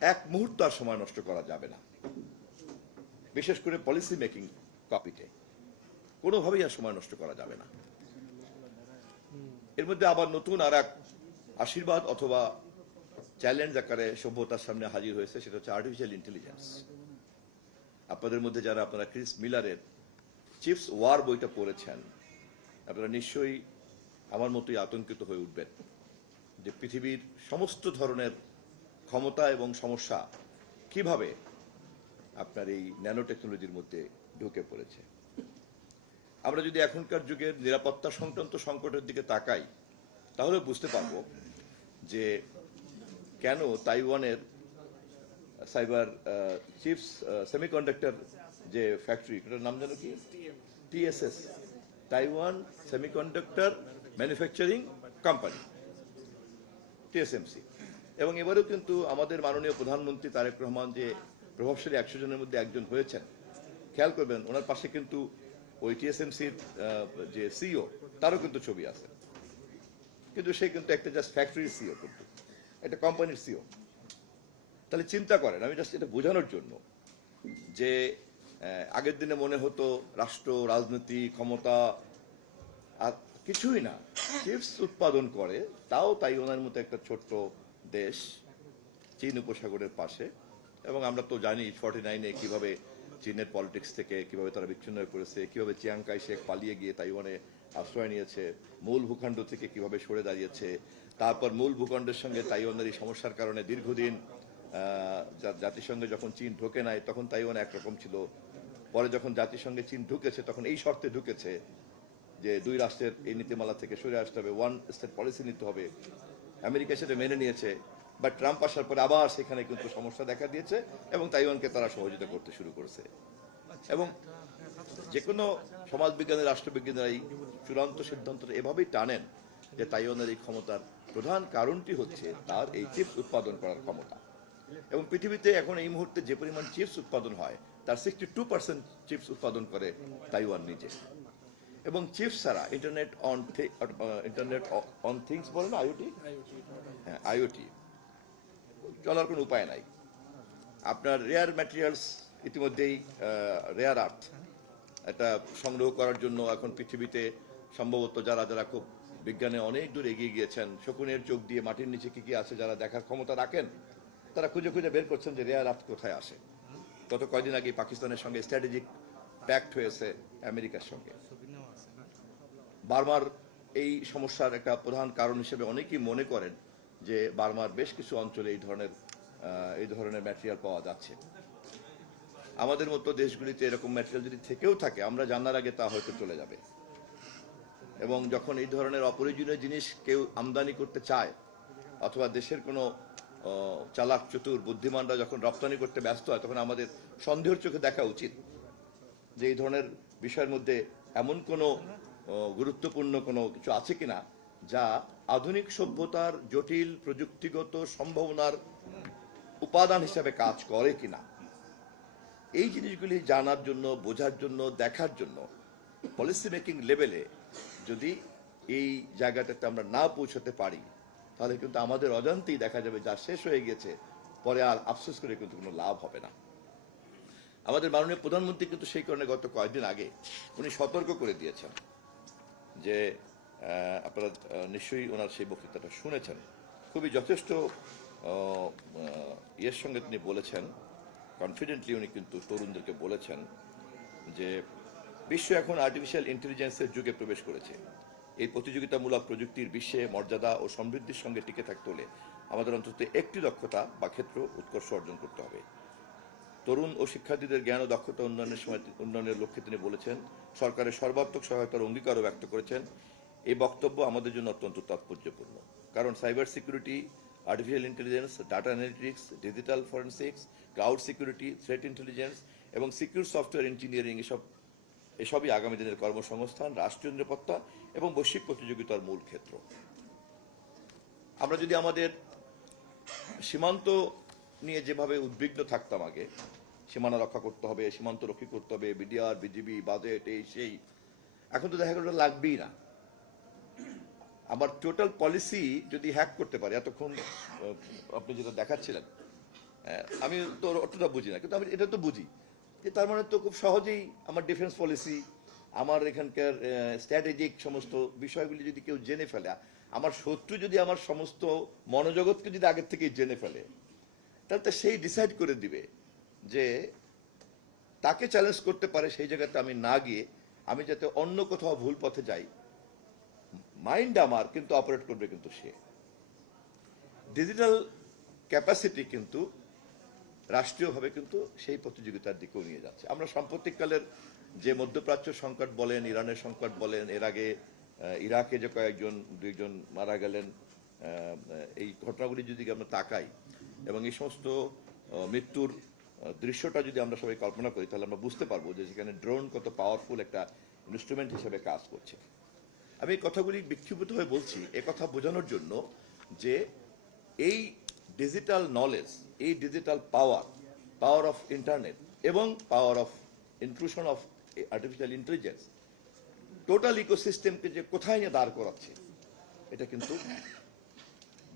এক মুহূর্ত আর সময় নষ্ট করা যাবে না, বিশেষ করে পলিসি মেকিং কপিতে কোনোভাবেই আর সময় নষ্ট করা যাবে না। এর মধ্যে আবার নতুন আর এক আশীর্বাদ অথবা চ্যালেঞ্জ আকারে সভ্যতার সামনে হাজির হয়েছে, সেটা হচ্ছে আর্টিফিশিয়াল ইন্টেলিজেন্স। আপনাদের মধ্যে যারা আপনারা ক্রিস মিলারের চিপস ওয়ার বইটা পড়েছেন, আপনারা নিশ্চয়ই আমার মতোই আতঙ্কিত হয়ে উঠবেন যে পৃথিবীর সমস্ত ধরনের ক্ষমতা এবং সমস্যা কিভাবে আপনার এই ন্যানো টেকনোলজির মধ্যে ঢুকে পড়েছে। আমরা যদি এখনকার যুগের নিরাপত্তা সংক্রান্ত সংকটের দিকে তাকাই, তাহলে বুঝতে পারবো যে কেন তাইওয়ানের সাইবার চিপস সেমিকন্ডাক্টর যে ফ্যাক্টরি, এটার নাম জানো কি? TSS, Taiwan semiconductor manufacturing company, TSMC। এবং এবারেও কিন্তু আমাদের মাননীয় প্রধানমন্ত্রী তারেক রহমান যে প্রভাবশালী 100 জনের মধ্যে একজন হয়েছেন, খেয়াল করবেন ওনার পাশে কিন্তু ওই TSMCর যে সিইও, তারও কিন্তু ছবি আছে, কিন্তু সে কিন্তু একটা জাস্ট ফ্যাক্টরির সিইও, কিন্তু একটা কোম্পানির সিইও। তাহলে চিন্তা করেন, আমি জাস্ট এটা বোঝানোর জন্য যে আগের দিনে মনে হতো রাষ্ট্র, রাজনীতি, ক্ষমতা আর কিছুই না, চিপস উৎপাদন করে, তাও তাইওয়ানের মতো একটা ছোট্ট দেশ চীন উপসাগরের পাশে। এবং আমরা তো জানি 49-এ কিভাবে চীনের পলিটিক্স থেকে কিভাবে তারা বিচ্ছিন্ন হয়ে পড়েছে, কিভাবে চিয়াং কাই শেক পালিয়ে গিয়ে তাইওয়ানে আশ্রয় নিয়েছে, মূল ভূখণ্ড থেকে কিভাবে সরে দাঁড়িয়েছে, তারপর মূল ভূখণ্ডের সঙ্গে তাইওয়ানের এই সমস্যার কারণে দীর্ঘদিন জাতিসংঘে যখন চীন ঢোকে নাই তখন তাইওয়ান একরকম ছিল, পরে যখন জাতিসংঘে চীন ঢুকেছে তখন এই শর্তে ঢুকেছে যে দুই রাষ্ট্রের এই নীতিমালা থেকে সরে আসতে হবে, ওয়ান স্টেট পলিসি নিতে হবে। আমেরিকা সেটা মেনে নিয়েছে, বাট ট্রাম্প আসার পরে আবার সেখানে কিন্তু সমস্যা দেখা দিয়েছে এবং তাইওয়ানকে তারা সহযোগিতা করতে শুরু করেছে। এবং যে কোনো সমাজবিজ্ঞানের, রাষ্ট্রবিজ্ঞানের এই চূড়ান্ত সিদ্ধান্তটা এভাবেই টানেন যে তাইওয়ানের এই ক্ষমতার প্রধান কারণটি হচ্ছে তার এই চিপস উৎপাদন করার ক্ষমতা। এবং পৃথিবীতে এখন এই মুহূর্তে যে পরিমাণ চিপস উৎপাদন হয় তার 62% চিপস উৎপাদন করে তাইওয়ান নিজে। এবং চিপস ছাড়া ইন্টারনেট অন থিংস বলে না, আইওটি, হ্যাঁ আইওটি চলার কোনো উপায় নাই। আপনার রেয়ার ম্যাটেরিয়ালস, ইতিমধ্যেই রেয়ার আর্থ এটা সংগ্রহ করার জন্য এখন পৃথিবীতে সম্ভবত যারা যারা খুব বিজ্ঞানে অনেক দূর এগিয়ে গিয়েছেন, শকুনের চোখ দিয়ে মাটির নিচে কি কি আছে যারা দেখার ক্ষমতা রাখেন, তারা খুঁজে খুঁজে বের করছেন যে রেয়ার আর্থ কোথায় আসে। গত কয়েকদিন আগে পাকিস্তানের সঙ্গে স্ট্র্যাটেজিক প্যাক্ট হয়েছে আমেরিকার সঙ্গে। বার্মার এই সমস্যার একটা প্রধান কারণ হিসেবে অনেকেই মনে করেন যে বার্মার বেশ কিছু অঞ্চলে এই ধরনের ম্যাটেরিয়াল পাওয়া যাচ্ছে। আমাদের মতো দেশগুলিতে এরকম ম্যাটেরিয়াল যদি থেকেও থাকে, আমরা জানার আগে তা হয়তো চলে যাবে। এবং যখন এই ধরনের অপ্রয়োজনীয় জিনিস কেউ আমদানি করতে চায় অথবা দেশের কোনো চালাক চতুর বুদ্ধিমানরা যখন রপ্তানি করতে ব্যস্ত হয়, তখন আমাদের সন্দেহের চোখে দেখা উচিত যে এই ধরনের বিষয়ের মধ্যে এমন কোনো গুরুত্বপূর্ণ কোনো কিছু আছে কিনা যা আধুনিক সভ্যতার জটিল প্রযুক্তিগত সম্ভাবনার উপাদান হিসাবে কাজ করে কিনা। এই জিনিসগুলি জানার জন্য, বোঝার জন্য, দেখার জন্য পলিসি মেকিং লেভেলে যদি এই জায়গাটাতে আমরা না পৌঁছাতে পারি, তাহলে কিন্তু আমাদের অজান্তেই দেখা যাবে যা শেষ হয়ে গেছে, পরে আর আফসোস করে কিন্তু কোনো লাভ হবে না। আমাদের মাননীয় প্রধানমন্ত্রী কিন্তু সেই কারণে গত কয়েকদিন আগে উনি সতর্ক করে দিয়েছেন যে আপনারা নিশ্চয়ই ওনার সেই বক্তৃতাটা শুনেছেন, খুবই যথেষ্ট ইয়ের সঙ্গে তিনি বলেছেন, কনফিডেন্টলি উনি কিন্তু তরুণদেরকে বলেছেন যে বিশ্ব এখন আর্টিফিশিয়াল ইন্টেলিজেন্সের যুগে প্রবেশ করেছে। এই প্রতিযোগিতামূলক প্রযুক্তির বিশ্বে মর্যাদা ও সমৃদ্ধির সঙ্গে টিকে থাকতে হলে আমাদের অন্তত একটি দক্ষতা বা ক্ষেত্র উৎকর্ষ অর্জন করতে হবে। তরুণ ও শিক্ষার্থীদের জ্ঞান ও দক্ষতা উন্নয়নের লক্ষ্যে তিনি বলেছেন, সরকারের সর্বাত্মক সহায়তার অঙ্গীকারও ব্যক্ত করেছেন। এই বক্তব্য আমাদের জন্য অত্যন্ত তাৎপর্যপূর্ণ, কারণ cyber security, artificial intelligence, data analytics, digital forensics, cloud security, threat intelligence এবং সিকিউর সফটওয়্যার ইঞ্জিনিয়ারিং এসবই আগামী দিনের কর্মসংস্থান, রাষ্ট্রীয় নিরাপত্তা এবং বৈশ্বিক প্রতিযোগিতার মূল ক্ষেত্র। আমরা যদি আমাদের সীমান্ত নিয়ে যেভাবে উদ্বিগ্ন থাকতাম আগে, সীমানা রক্ষা করতে হবে, সীমান্ত রক্ষী করতে হবে, বিডিআর, বিজিবি, বাজেট, এই সেই, এখন তো দেখা গেল লাগবেই না। আমার টোটাল পলিসি যদি হ্যাক করতে পারে, এতক্ষণ আপনি যেটা দেখাচ্ছিলেন আমি তো অতটা বুঝি না, কিন্তু আমি এটা তো বুঝি যে তার মানে তো খুব সহজেই আমার ডিফেন্স পলিসি, আমার এখানকার স্ট্র্যাটেজিক সমস্ত বিষয়গুলি যদি কেউ জেনে ফেলে, আমার শত্রু যদি আমার সমস্ত মনোজগৎকে যদি আগের থেকেই জেনে ফেলে, তাহলে তো সেই ডিসাইড করে দিবে যে তাকে চ্যালেঞ্জ করতে পারে সেই জায়গাতে আমি না গিয়ে আমি যাতে অন্য কোথাও ভুল পথে যাই, মাইন্ড আমার কিন্তু অপারেট করবে কিন্তু সে। ডিজিটাল ক্যাপাসিটি কিন্তু রাষ্ট্রীয়ভাবে কিন্তু সেই প্রতিযোগিতার দিকেও নিয়ে যাচ্ছে। আমরা সাম্প্রতিককালের যে মধ্যপ্রাচ্য সংকট বলেন, ইরানের সংকট বলেন, এর আগে ইরাকে যে কয়েকজন দুইজন মারা গেলেন, এই ঘটনাগুলি যদি আমরা তাকাই এবং এই সমস্ত মৃত্যুর দৃশ্যটা যদি আমরা সবাই কল্পনা করি, তাহলে আমরা বুঝতে পারবো যে সেখানে ড্রোন কত পাওয়ারফুল একটা ইনস্ট্রুমেন্ট হিসেবে কাজ করছে। আমি এই কথাগুলি বিক্ষিপ্ত হয়ে বলছি এ কথা বোঝানোর জন্য যে এই ডিজিটাল নলেজ, এই ডিজিটাল পাওয়ার অফ ইন্টারনেট এবং power of inclusion of artificial intelligence total ইকোসিস্টেমকে যে কোথায় নিয়ে দাঁড় করাচ্ছে, এটা কিন্তু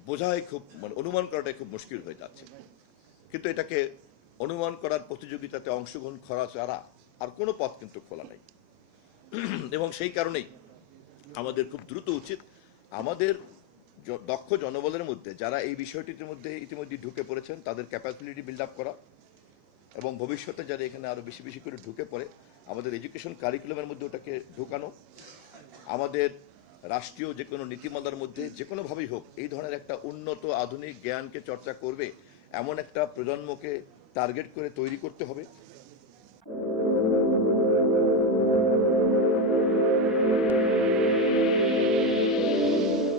বোঝাই খুব, মানে অনুমান করাটাই খুব মুশকিল হয়ে যাচ্ছে। কিন্তু এটাকে অনুমান করার প্রতিযোগিতাতে অংশগ্রহণ করা ছাড়া আর কোনো পথ কিন্তু খোলা নেই। এবং সেই কারণেই আমাদের খুব দ্রুত উচিত আমাদের দক্ষ জনবলের মধ্যে যারা এই বিষয়টির মধ্যে ইতিমধ্যে ঢুকে পড়েছেন তাদের ক্যাপাবিলিটি বিল্ড আপ করা, এবং ভবিষ্যতে যারা এখানে আরো বেশি বেশি করে ঢুকে পড়ে আমাদের এডুকেশন কারিকুলামের মধ্যে ওটাকে ঢুকানো, আমাদের রাষ্ট্রীয় যে কোনো নীতিমালার মধ্যে যে কোনোভাবেই হোক এই ধরনের একটা উন্নত আধুনিক জ্ঞানকে চর্চা করবে এমন একটা প্রজন্মকে টার্গেট করে তৈরি করতে হবে।